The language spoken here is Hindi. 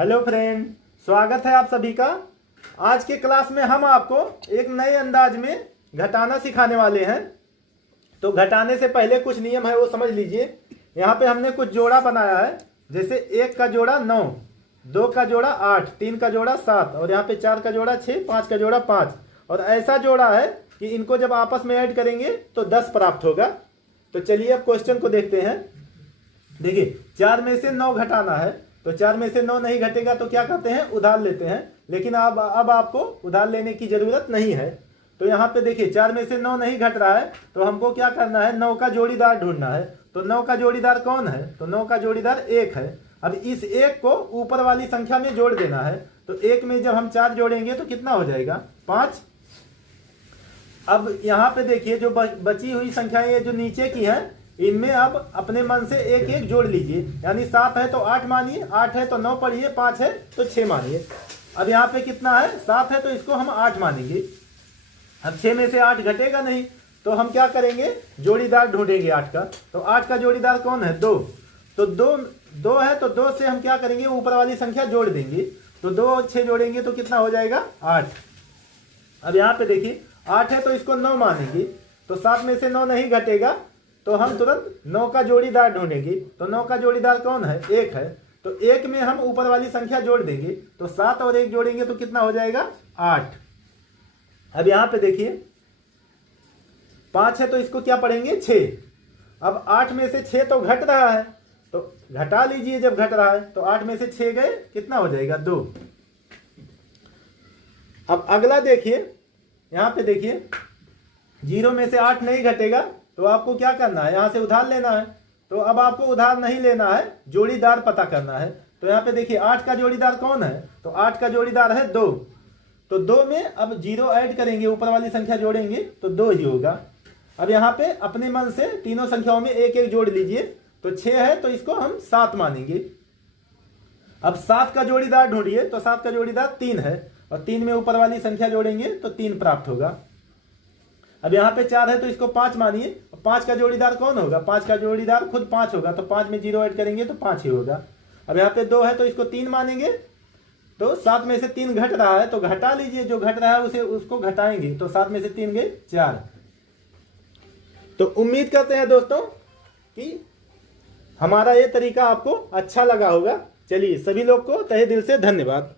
हेलो फ्रेंड, स्वागत है आप सभी का। आज के क्लास में हम आपको एक नए अंदाज में घटाना सिखाने वाले हैं। तो घटाने से पहले कुछ नियम है वो समझ लीजिए। यहाँ पे हमने कुछ जोड़ा बनाया है, जैसे 1 का जोड़ा 9, 2 का जोड़ा 8, 3 का जोड़ा 7 और यहाँ पे 4 का जोड़ा 6, 5 का जोड़ा 5। और ऐसा जोड़ा है कि इनको जब आपस में ऐड करेंगे तो 10 प्राप्त होगा। तो चलिए अब क्वेश्चन को देखते हैं। देखिए 4 में से 9 घटाना है, तो 4 में से 9 नहीं घटेगा तो क्या करते हैं, उधार लेते हैं। लेकिन अब आपको उधार लेने की जरूरत नहीं है। तो यहाँ पे देखिए 4 में से 9 नहीं घट रहा है, तो हमको क्या करना है, 9 का जोड़ीदार ढूंढना है। तो 9 का जोड़ीदार कौन है, तो 9 का जोड़ीदार 1 है। अब इस 1 को ऊपर वाली संख्या में जोड़ देना है। तो 1 में जब हम 4 जोड़ेंगे तो कितना हो जाएगा, 5। अब यहाँ पे देखिए जो बची हुई संख्याएं ये जो नीचे की हैं, इनमें अब अपने मन से एक एक जोड़ लीजिए। यानी 7 है तो 8 मानिए, 8 है तो 9 पढ़िए, 5 है तो 6 मानिए। अब यहाँ पे कितना है, 7 है तो इसको हम 8 मानेंगे। अब 6 में से 8 घटेगा नहीं, तो हम क्या करेंगे, जोड़ीदार ढूंढेंगे 8 का। तो 8 का जोड़ीदार कौन है, 2। तो 2 है तो 2 से हम क्या करेंगे, ऊपर वाली संख्या जोड़ देंगे। तो 2 और 6 जोड़ेंगे तो कितना हो जाएगा, 8। अब यहाँ पे देखिए 8 है तो इसको 9 मानेंगे। तो 7 में से 9 नहीं घटेगा, तो हम तुरंत 9 का जोड़ीदार ढूंढेंगे। तो 9 का जोड़ीदार कौन है, 1 है। तो 1 में हम ऊपर वाली संख्या जोड़ देंगे। तो 7 और 1 जोड़ेंगे तो कितना हो जाएगा, 8। अब यहां पे देखिए 5 है तो इसको क्या पढ़ेंगे, 6। अब 8 में से 6 तो घट रहा है, तो घटा लीजिए। जब घट रहा है तो 8 में से 6 गए, कितना हो जाएगा, 2। अब अगला देखिए, यहां पे देखिए 0 में से 8 नहीं घटेगा, तो आपको क्या करना है, यहां से उधार लेना है। तो अब आपको उधार नहीं लेना है, जोड़ीदार पता करना है। तो यहां पे देखिए 8 का जोड़ीदार कौन है, तो 8 का जोड़ीदार है 2। तो 2 में अब 0 ऐड करेंगे, ऊपर वाली संख्या जोड़ेंगे तो 2 ही होगा। अब यहां पे अपने मन से तीनों संख्याओं में एक एक जोड़ लीजिए। तो 6 है तो इसको हम 7 मानेंगे। अब 7 का जोड़ीदार ढूंढिए। तो 7 का जोड़ीदार 3 है, और 3 में ऊपर वाली संख्या जोड़ेंगे तो 3 प्राप्त होगा। अब यहाँ पे 4 है तो इसको 5 मानिए। 5 का जोड़ीदार कौन होगा, 5 का जोड़ीदार खुद 5 होगा। तो 5 में 0 ऐड करेंगे तो 5 ही होगा। अब यहाँ पे 2 है तो इसको 3 मानेंगे। तो 7 में से 3 घट रहा है, तो घटा लीजिए। जो घट रहा है उसको घटाएंगे। तो 7 में से 3 गए, 4। तो उम्मीद करते हैं दोस्तों कि हमारा ये तरीका आपको अच्छा लगा होगा। चलिए सभी लोग को तहे दिल से धन्यवाद।